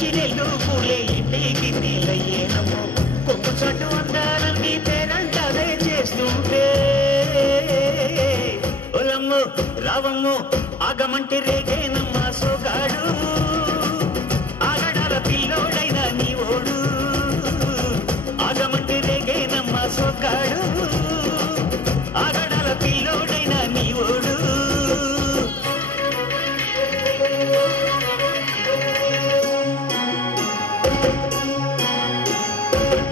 చిరెల్లు పూలే ఇంటికి నీలయ్యేనమ్మో కొమ్ము చట్టు అందాలన్నీ పేరంటదే చేస్తుంటే ఒలమ్మో రావమ్మో ఆగమంటే రేగేనమ్మా సోగాడు ఆగడాల పిల్లోడైనా నీ ఓడు ఆగమంటే రేగేనమ్మా సోగాడు ఆగడాల పిల్లోడైనా నీ ఓడు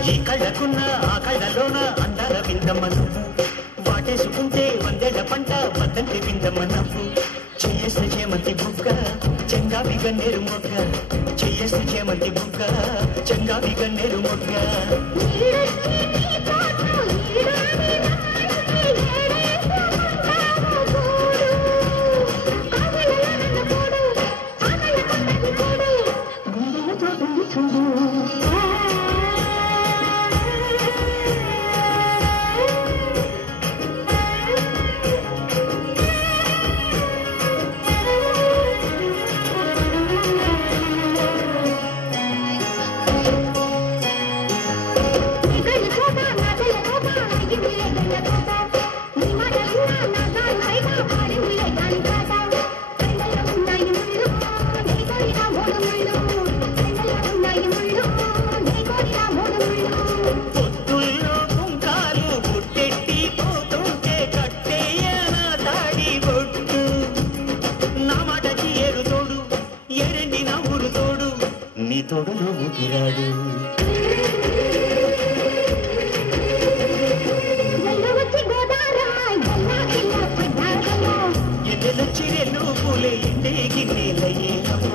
ఈ కళ్ళకున్న ఆ కళ్ళలోన అందాల విందమ్మ నువ్వు వాటేసుకుంటే వందేళ్ల పంట వద్దంటే విందమ్మ నవ్వు చెయ్యేస్తే చేమంతి బుగ్గ చెంగావి గన్నేరు మొగ్గ చెయ్యేస్తే చేమంతి బుగ్గ చెంగావి గన్నేరు మొగ్గ నీ తోడులో ఊపిరాడు ఎన్నెల చిరెల్లు పూలే ఇంటికి నీలయ్యేనమ్మో